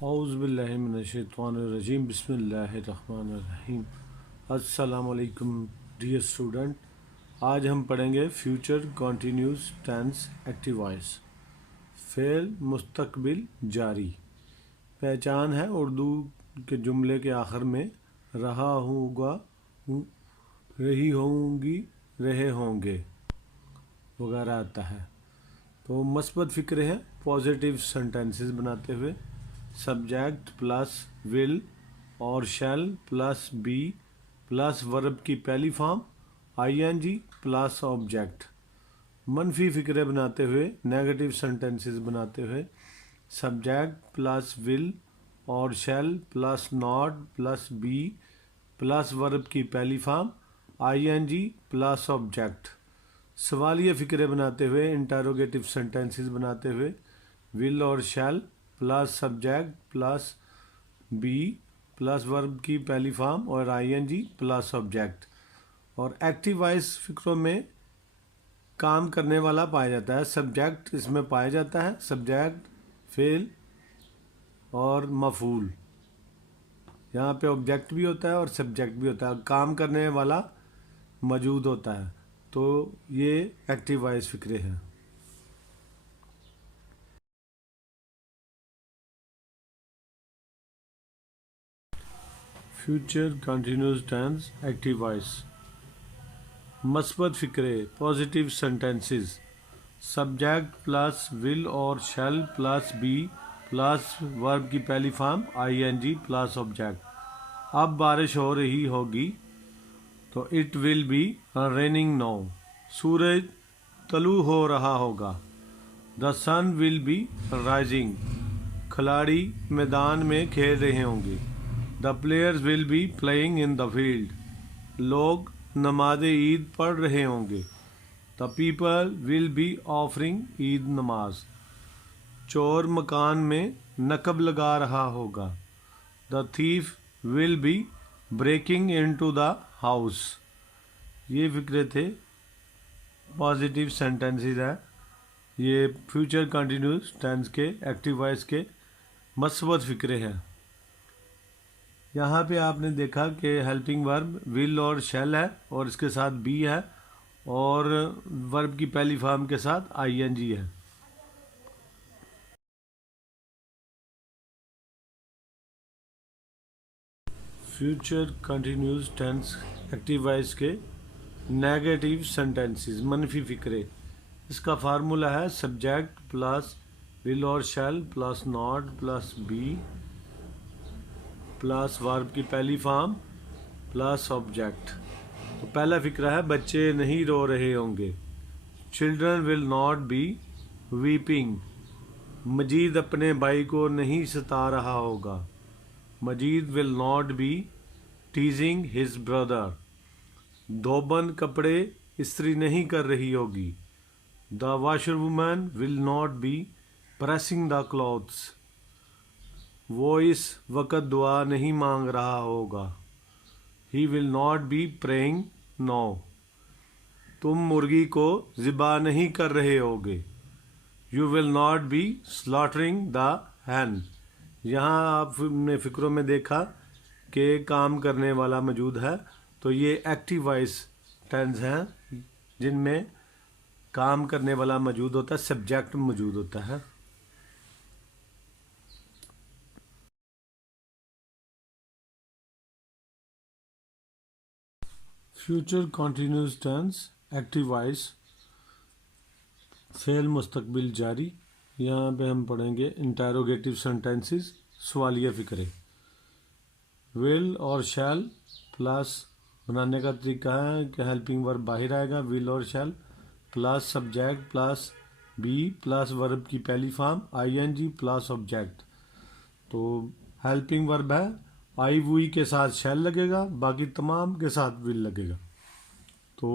اعوذ باللہ من الشیطان الرجیم بسم اللہ الرحمن الرحیم۔ السلام علیکم ڈیئر اسٹوڈنٹ، آج ہم پڑھیں گے future continuous tense active voice, فعل مستقبل جاری۔ پہچان ہے اردو کے جملے کے آخر میں رہا ہوگا، رہی ہوں گی، رہے ہوں گے وغیرہ آتا ہے۔ تو مثبت فکرے ہیں پازیٹیو سینٹینسز بناتے ہوئے، سبجیکٹ پلس ول اور shall plus be plus verb کی پہلی form I N G plus object. منفی فکرے بناتے ہوئے نیگیٹو سینٹینسز بناتے ہوئے، سبجیکٹ پلس ول اور shall plus not plus be plus verb کی پہلی form I N G plus object. سوالیہ فکرے بناتے ہوئے انٹروگیٹو سینٹینسز بناتے ہوئے، ول اور shall plus subject plus be plus verb کی پہلی فارم اور I N G plus object. اور ایکٹیو وائس فکروں میں کام کرنے والا پایا جاتا ہے، سبجیکٹ اس میں پایا جاتا ہے، سبجیکٹ فعل اور مفعول۔ یہاں پہ آبجیکٹ بھی ہوتا ہے اور سبجیکٹ بھی ہوتا ہے، کام کرنے والا موجود ہوتا ہے، تو یہ ایکٹیو وائس فکرے ہیں۔ Future continuous tense active voice, مثبت فکرے positive sentences, subject plus will اور shall plus be plus verb کی پہلی form I N G plus object. اب بارش ہو رہی ہوگی تو it will be raining now. سورج طلوع ہو رہا ہوگا، دا سن ول بی رائزنگ۔ کھلاڑی میدان میں کھیل رہے ہوں گے، the players will be playing in the field. لوگ نماز عید پڑھ رہے ہوں گے، the people will be offering Eid namaz. چور مکان میں نقب لگا رہا ہوگا، the thief will be breaking into the house. یہ فکرے تھے پازیٹیو سینٹینسز ہے، یہ فیوچر کنٹینیوس ٹینس کے ایکٹیو وائس کے مثبت فکرے ہیں۔ یہاں پہ آپ نے دیکھا کہ ہیلپنگ ورب ول اور شیل ہے اور اس کے ساتھ بی ہے اور ورب کی پہلی فارم کے ساتھ آئی این جی ہے۔ Future continuous tense active voice کے نیگیٹو سینٹینسز منفی فکرے، اس کا فارمولہ ہے سبجیکٹ پلس ول اور shall plus not plus be plus verb کی پہلی فارم پلس آبجیکٹ۔ تو پہلا فکرہ ہے بچے نہیں رو رہے ہوں گے، children will not be weeping. Majeed اپنے بھائی کو نہیں ستا رہا ہوگا، Majeed will not be teasing his brother. دھوبن کپڑے استری نہیں کر رہی ہوگی، the washer woman will not be pressing the clothes. وہ اس وقت دعا نہیں مانگ رہا ہوگا، he will not be praying now. تم مرغی کو ذبح نہیں کر رہے ہوگے، you will not be slaughtering the hen. یہاں آپ نے فکروں میں دیکھا کہ کام کرنے والا موجود ہے، تو یہ ایکٹیو وائس ٹینس ہیں جن میں کام کرنے والا موجود ہوتا ہے، سبجیکٹ موجود ہوتا ہے۔ Future continuous tense active voice, فعل مستقبل جاری۔ یہاں پہ ہم پڑھیں گے انٹروگیٹو سینٹینسز، سوالیہ فکرے۔ ول اور شیل پلس بنانے کا طریقہ ہے کہ ہیلپنگ ورب باہر آئے گا، ول اور shall plus subject plus be plus verb کی پہلی form I N G plus object. تو ہیلپنگ ورب ہے، آئی ووئی کے ساتھ شیل لگے گا، باقی تمام کے ساتھ ول لگے گا۔ تو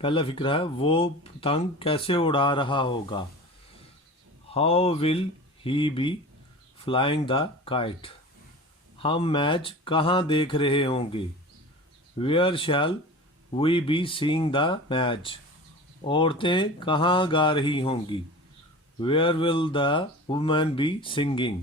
پہلا فکرہ ہے وہ پتنگ کیسے اڑا رہا ہوگا، how will he be flying the kite. ہم میچ کہاں دیکھ رہے ہوں گے، where shall we be seeing the match. عورتیں کہاں گا رہی ہوں گی، where will the women be singing.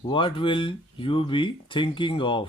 What will you be thinking of?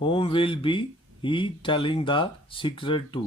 Whom will be he telling the secret to?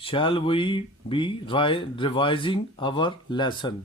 Shall we be revising our lesson?